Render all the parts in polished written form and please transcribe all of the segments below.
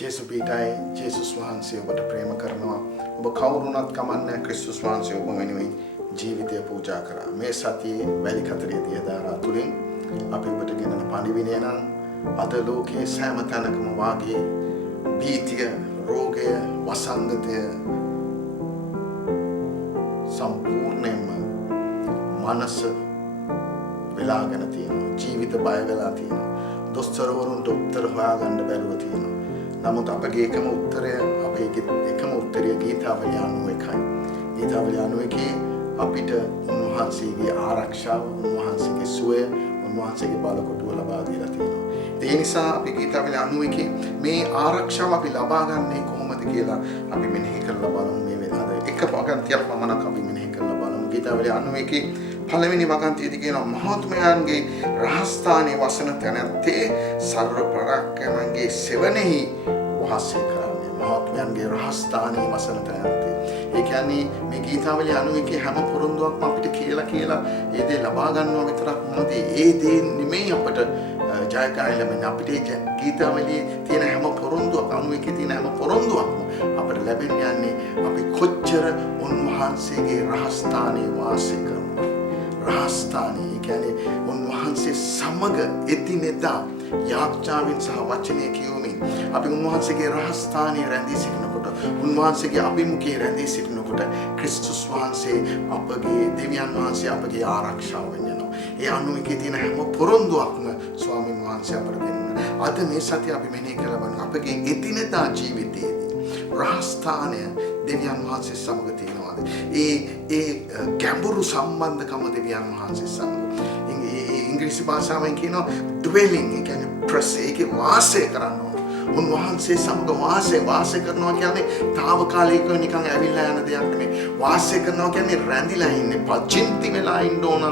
ජේසුස් පීඨයි ජේසුස් වහන්සේ ඔබට ප්‍රේම කරනවා. ඔබ කවුරුණත් කමන්නේ ක්‍රිස්තුස් වහන්සේ ඔබ වෙනුවෙන් ජීවිතය පූජා කරා. මේ සතියේ වැලි කතරේ දියදාරා තුලින් අපි ඔබට ගෙනන පණිවිඩය නම් අද ලෝකයේ සෑම තැනකම වාගේ භීතිය, රෝගය, වසංගතය සම්පූර්ණයෙන්ම මනස වෙලාගෙන තියෙනවා. ජීවිත බය වෙලා තියෙනවා. දොස්තරවරුන්ට උත්තර හොයාගන්න බැරුව තියෙනවා. නමුත් අපගේ එකම උත්තරය ගීතාවලිය 91යි. ගීතාවලිය 91 අපිට උන්වහන්සේගේ ආරක්ෂාව, උන්වහන්සේගේ සුවය, උන්වහන්සේගේ බලකොටුව ලබා දීලා තියෙනවා. ඒ නිසා අපි ගීතාවලිය 91 මේ ආරක්ෂාව අපි ලබා ගන්නේ කොහොමද කියලා අපි මෙනෙහි කරලා බලමු. මේ වෙලාවේ එක වගන්තියක් පමණක් අපි මෙනෙහි කරලා බලමු. ගීතාවලිය 91 පළවෙනි වගන්තියේදී කියනවා මහත්මයාන්ගේ රහස්ථානයේ වසන තැනැත්තේ සර්ව පරාක්‍රමයන්ගේ සෙවණෙහි වාසය කරන්නේ. මහත්මයාන්ගේ රහස්ථානයේ වසන තැනැත්තේ. ඒ කියන්නේ මේ ගීතාවලිය 91 හැම පොරොන්දුවක්ම අපිට කියලා ඒ දේ ලබා ගන්නවා විතරක් නෙවෙයි. ඒ දේ නෙමෙයි අපිට ජයග්‍රහණය ලැබෙන්නේ. අපිට ගීතාවලියේ තියෙන හැම පොරොන්දුවක් 91 තියෙන හැම පොරොන්දුවක්ම අපිට ලැබෙන්න යන්නේ අපි කොච්චර උන්වහන්සේගේ රහස්ථානයේ වාසය කරනවා. රහස්ථානයේ කියන්නේ උන්වහන්සේ සමග එදිනෙදා යාඥාවෙන් සහ වචනය කියවමින් අපි උන්වහන්සේගේ රහස්ථානයේ රැඳී සිටිනකොට, උන්වහන්සේගේ අභිමුඛයේ රැඳී සිටිනකොට ක්‍රිස්තුස් වහන්සේ අපගේ දෙවියන් වහන්සේ අපගේ ආරක්ෂාව වෙනවා. ඒ 91 තියෙන හැම පොරොන්දුවක්ම ස්වාමීන් වහන්සේ අපට දෙනවා. අද මේ සතිය අපි මෙනෙහි කරලා බලමු අපගේ එදිනෙදා ජීවිතයේදී රහස්ථානය දෙවියන් වහන්සේ සමග තියෙනවාද? ඒ ගැඹුරු සම්බන්ධකම දෙවියන් වහන්සේ සමග. ඉංග්‍රීසි භාෂාවෙන් කියනවා dwelling, ඒ කියන්නේ ප්‍රසේකේ වාසය කරනවා. උන්වහන්සේ සමග වාසය කරනවා කියන්නේ తాවකාලිකව නිකන් ඇවිල්ලා යන දෙයක් නෙමෙයි. වාසය කරනවා කියන්නේ රැඳිලා ඉන්නේ, පචින්ති වෙලා ඉන්න ඕන.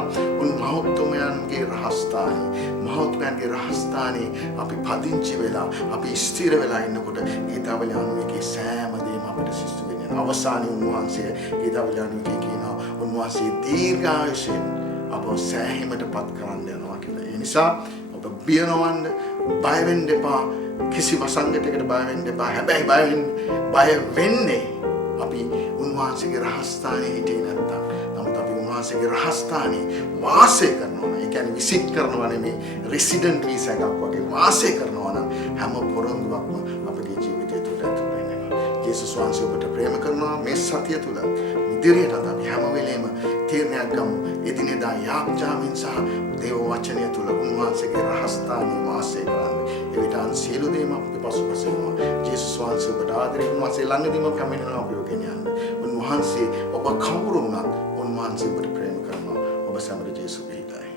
මහත්මයන්ගේ රහස්ථානයේ අපි පදිංචි වෙලා, අපි ස්ථිර වෙලා ඉන්නකොට ගීතාවලිය 91 සෑම දෙයක්ම අපිට සිද්ධ වෙන්නේ. අවසානයේ උන්වහන්සේ ගීතාවලිය 91 කියනවා උන්වහන්සේ දීර්ඝායුෂයෙන් අපව සෑහීමටපත් කරන්න යනවා කියලා. ඒ නිසා ඔබ බියනවන්න, බය වෙන්න එපා. කිසි වසංගතයකට බය වෙන්න එපා. හැබැයි බය වෙන්නේ අපි උන්වහන්සේගේ රහස්ථානයේ හිටියේ නැත්තම්. නමුත් අපි උන්වහන්සේගේ රහස්ථානයේ වාසය කරනවා. ඒ කියන්නේ විසිට් කරනවා නෙමෙයි, රෙසිඩන්ට් වීසා එකක් වගේ වාසය කරනවා නම් හැම පොරොන්දුවක්ම අපේ ජීවිතය තුළ ඇතුළත් වෙනවා. ජේසුස් වහන්සේ ඔබට ප්‍රේම කරනවා. මේ සතිය තුළ ඉදිරියට අපි හැම වෙලේම තීරණයක් ගමු. එදිනෙදා යාඥාවෙන් සහ දේව වචනය තුළ උන්වහන්සේගේ රහස්ථානයේ වාසය කරන්න. එවිට සියලු දේම අපේ පසුපස වෙනවා. ජේසුස් වහන්සේ ඔබට ආදරේ උන්වහන්සේ ළඟදීම පැමිණෙනවා අපිව ගෙනියන්න. උන්වහන්සේ ඔබ කවුරු වුණත් උන්වහන්සේ ඔබට ප්‍රේම කරනවා. ඔබ සමග ජේසුස් පිහිටයි.